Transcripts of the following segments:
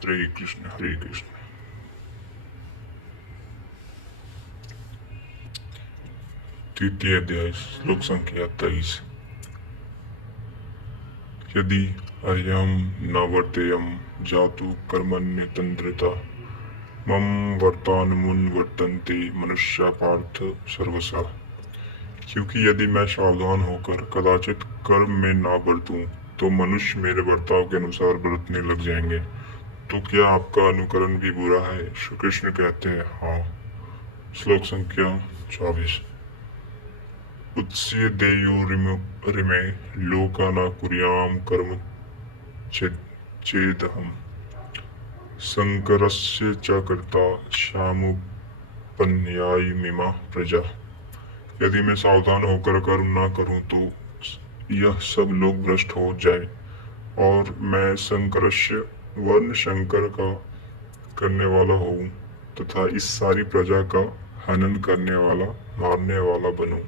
हरे कृष्ण हरे कृष्ण। तृतीय अध्याय श्लोक संख्या 23। यदि अयम न वर्तेयम जातु कर्मण्य तंत्रिता मम वर्तानुवर्तन्ते मनुष्य पार्थ सर्वसा। क्योंकि यदि मैं सावधान होकर कदाचित कर्म में ना बरतूं तो मनुष्य मेरे बर्ताव के अनुसार बरतने लग जाएंगे। तो क्या आपका अनुकरण भी बुरा है? श्री कृष्ण कहते हैं हाँ। श्लोक संख्या 24। उत्स्य देयो रिमे लोकाना कुर्याम कर्म चेदहम शंकरस्य च कर्ता श्यामुपन्यायिमिमा प्रजा। यदि मैं सावधान होकर कर्म ना करूं तो यह सब लोग भ्रष्ट हो जाए और मैं शंकरस्य वर्ण शंकर का करने वाला हूँ तथा इस सारी प्रजा का हनन करने वाला मारने वाला बनूं।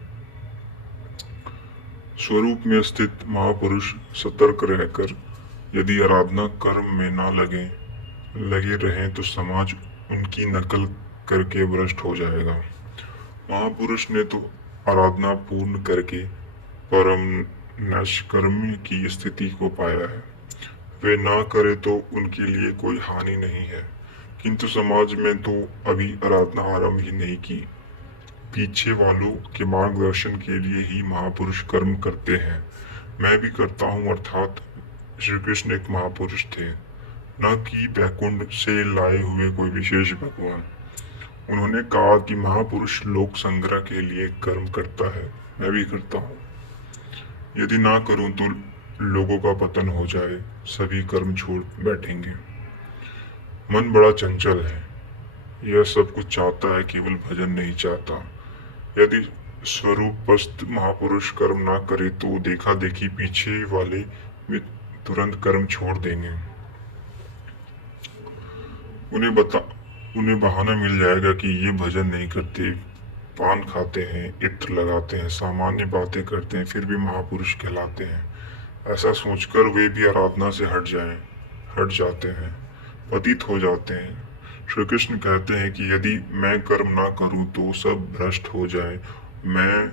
स्वरूप में स्थित महापुरुष सतर्क रहकर यदि आराधना कर्म में ना लगे रहें तो समाज उनकी नकल करके भ्रष्ट हो जाएगा। महापुरुष ने तो आराधना पूर्ण करके परम नैष्कर्म्य की स्थिति को पाया है। वे ना करे तो उनके लिए कोई हानि नहीं है, किंतु समाज में तो अभी आराधना आरंभ ही नहीं की। पीछे वालों के मार्गदर्शन के लिए ही महापुरुष कर्म करते हैं। मैं भी करता हूँ, अर्थात श्री कृष्ण एक महापुरुष थे, न कि बैकुंठ से लाए हुए कोई विशेष भगवान। उन्होंने कहा कि महापुरुष लोक संग्रह के लिए कर्म करता है, मैं भी करता हूँ। यदि ना करूं तो लोगों का पतन हो जाए, सभी कर्म छोड़ बैठेंगे। मन बड़ा चंचल है, यह सब कुछ चाहता है, केवल भजन नहीं चाहता। यदि स्वरूपस्थ महापुरुष कर्म ना करे तो देखा देखी पीछे वाले वे तुरंत कर्म छोड़ देंगे। उन्हें बहाना मिल जाएगा कि ये भजन नहीं करते, पान खाते हैं, इत्र लगाते हैं, सामान्य बातें करते हैं, फिर भी महापुरुष कहलाते हैं। ऐसा सोचकर वे भी आराधना से हट जाते हैं, पतित हो जाते हैं। श्री कृष्ण कहते हैं कि यदि मैं कर्म ना करूं तो सब भ्रष्ट हो जाए, मैं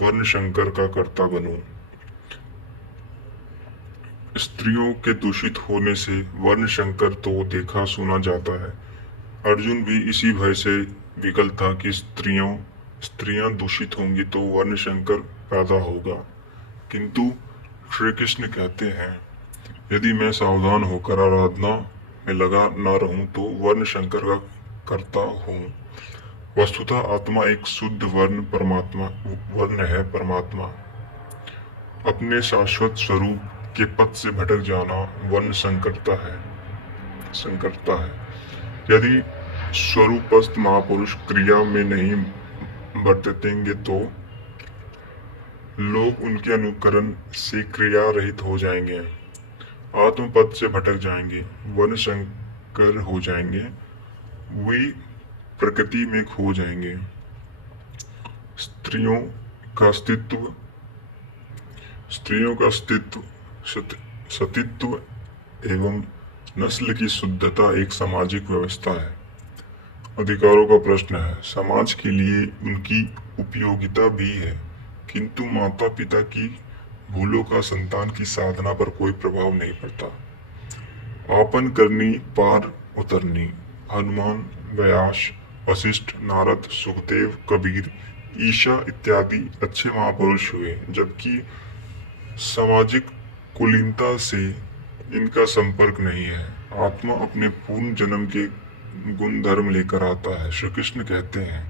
वर्ण शंकर का कर्ता बनूं। स्त्रियों के दूषित होने से वर्ण शंकर तो देखा सुना जाता है। अर्जुन भी इसी भय से विकल था कि स्त्रियां दूषित होंगी तो वर्ण शंकर पैदा होगा। किंतु श्री कृष्ण कहते हैं यदि मैं सावधान होकर आराधना में लगा ना रहूं तो वर्ण शंकर का करता हूँ। वस्तुतः आत्मा एक शुद्ध वर्ण है। परमात्मा अपने शाश्वत स्वरूप के पथ से भटक जाना वर्ण संकरता है। यदि स्वरूपस्थ महापुरुष क्रिया में नहीं बरतेंगे तो लोग उनके अनुकरण से क्रिया रहित हो जाएंगे, आत्म पद से भटक जाएंगे, वर्ण शंकर हो जाएंगे, वे प्रकृति में खो जाएंगे। स्त्रियों का अस्तित्व सतीत्व एवं नस्ल की शुद्धता एक सामाजिक व्यवस्था है, अधिकारों का प्रश्न है। समाज के लिए उनकी उपयोगिता भी है, किंतु माता पिता की भूलों का संतान की साधना पर कोई प्रभाव नहीं पड़ता। आपन करनी पार उतरनी। हनुमान, व्यास, वशिष्ठ, नारद, सुखदेव, कबीर, ईशा इत्यादि अच्छे महापुरुष हुए, जबकि सामाजिक कुलीनता से इनका संपर्क नहीं है। आत्मा अपने पूर्ण जन्म के गुण धर्म लेकर आता है। श्री कृष्ण कहते हैं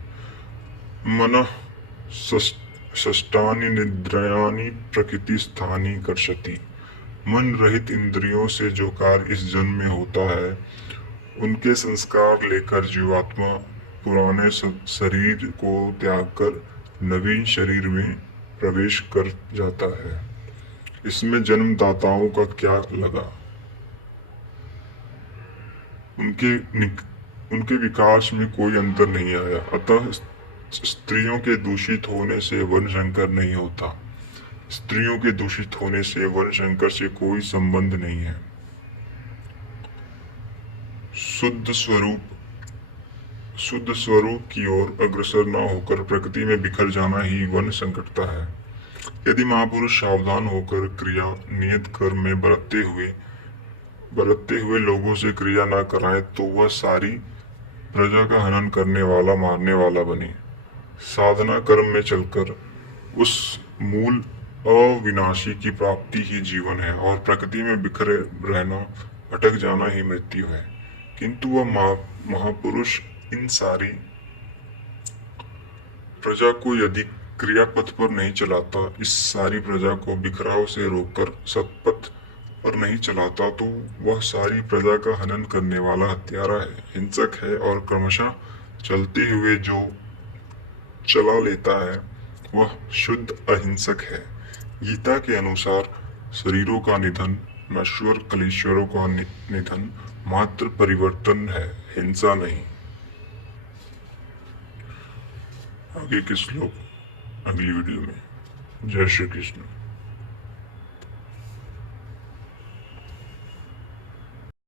मनः षष्ठानि निद्रयानि प्रकृति स्थानी कर्षति। मन रहित इंद्रियों से जो कार्य इस जन्म में होता है, उनके संस्कार लेकर जीवात्मा पुराने शरीर को त्याग कर नवीन शरीर में प्रवेश कर जाता है। इसमें जन्मदाताओं का क्या लगा? उनके विकास में कोई अंतर नहीं आया। अतः स्त्रियों के दूषित होने से वर्ण शंकर नहीं होता। स्त्रियों के दूषित होने से वर्ण शंकर से कोई संबंध नहीं है। शुद्ध स्वरूप की ओर अग्रसर न होकर प्रकृति में बिखर जाना ही वन संकटता है। यदि महापुरुष सावधान होकर क्रिया नियत कर्म में बरतते हुए लोगों से क्रिया न कराए तो वह सारी प्रजा का हनन करने वाला मारने वाला बने। साधना कर्म में चलकर उस मूल अविनाशी की प्राप्ति ही जीवन है और प्रकृति में बिखरे रहना भटक जाना ही मृत्यु है। किंतु वह महापुरुष इन सारी प्रजा को यदि क्रियापथ पर नहीं चलाता, इस सारी प्रजा को बिखराव से रोककर सत्पथ पर नहीं चलाता, तो वह सारी प्रजा का हनन करने वाला हत्यारा है, हिंसक है और क्रमशः चलते हुए जो चला लेता है वह शुद्ध अहिंसक है। गीता के अनुसार शरीरों का निधन, नश्वर कलेश्वरों का निधन मात्र परिवर्तन है, हिंसा नहीं। आगे के श्लोक अगली वीडियो में। जय श्री कृष्ण।